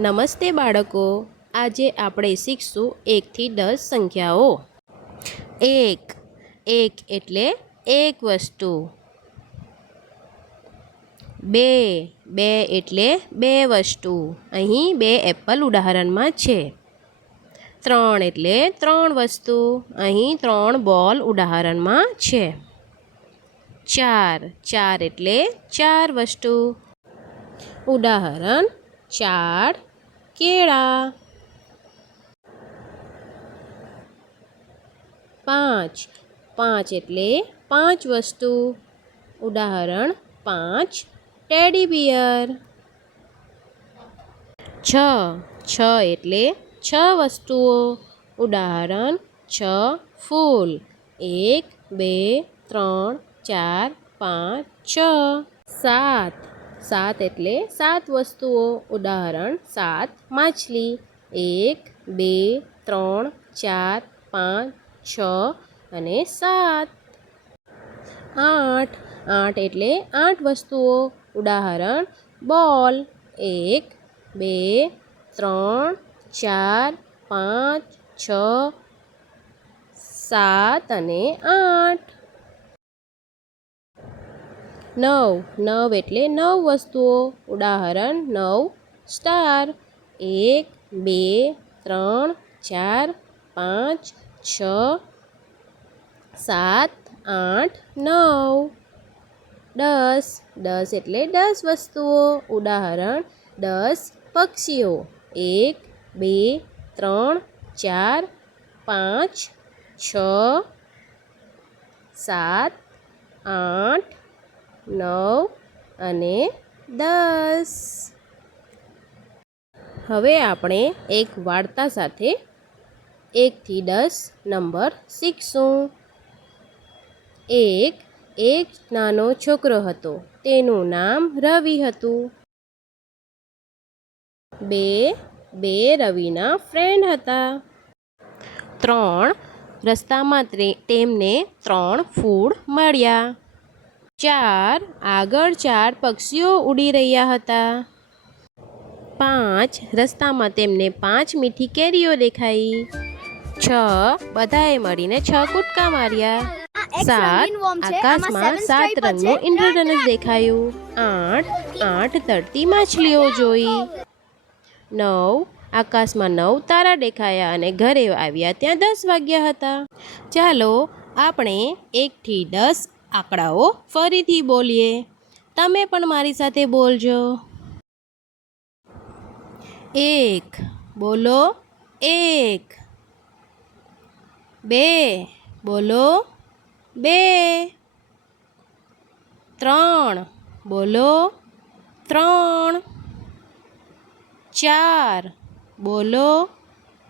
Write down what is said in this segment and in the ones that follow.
નમસ્તે બાળકો, આજે આપણે શીખશું 1 થી 10 સંખ્યાઓ। 1 એક એટલે એક વસ્તુ। 2 બે એટલે બે વસ્તુ, અહીં 2 એપલ ઉદાહરણમાં છે। 3 એટલે 3 વસ્તુ, અહીં 3 બોલ ઉદાહરણમાં છે। 4 એટલે 4 વસ્તુ, ઉદાહરણ 4 કેળા। 5 એટલે 5 વસ્તુ, ઉદાહરણ 5 ટેડી બિયર। 6 એટલે 6 વસ્તુઓ, ઉદાહરણ 6 ફૂલ। 1 2 3 4 5 6। 7 એટલે 7 વસ્તુઓ, ઉદાહરણ 7 માછલી। 1 2 3 4 5 6 અને 7। 8 એટલે 8 વસ્તુઓ, ઉદાહરણ બોલ। 1 2 3 4 5 6 7 અને 8। 9 એટલે 9 વસ્તુઓ, ઉદાહરણ 9 સ્ટાર। 1 2 3 4 5 6 7 8 9। 10 એટલે 10 વસ્તુઓ, ઉદાહરણ 10 પક્ષીઓ। 1 2 3 4 5 6 7 8 9 અને 10। હવે આપણે એક વાર્તા સાથે 1 થી 10 નંબર શીખશું। એક નાનો છોકરો હતો, તેનું નામ રવિ હતું। બે રવિના ફ્રેન્ડ હતા। 3 રસ્તામાં તેમને 3 ફૂડ મળ્યા। 4 આગળ 4 પક્ષીઓ ઉડી રહ્યા હતા। 5 રસ્તામાં તેમને 5 મીઠી કેરીઓ દેખાઈ। 6 બધાએ મળીને 6 કૂદકા માર્યા। 7 આકાશમાં 7 રંગનું ઇન્દ્રધનુષ દેખાયું। 8 તરતી માછલીઓ જોઈ। 9 આકાશમાં 9 તારા દેખાયા અને ઘરે આવ્યા ત્યાં 10 વાગ્યા હતા। ચાલો આપણે 1 થી 10 આંકડાઓ ફરીથી બોલીએ। તમે પણ મારી સાથે બોલજો। 1 બોલો 1। 2 બોલો 2। 3 બોલો 3। 4 બોલો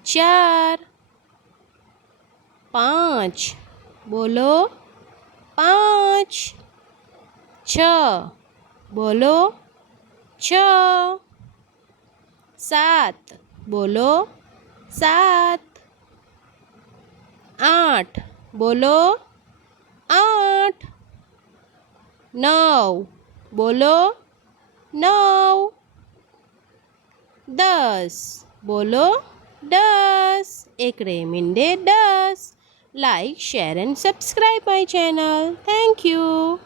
4। 5 બોલો 5। 6 બોલો 6। 7 બોલો 7। 8 બોલો 8। 9 બોલો 9। 10 બોલો 10। એકડે મીંડે 10। Like, share and subscribe my channel. Thank you.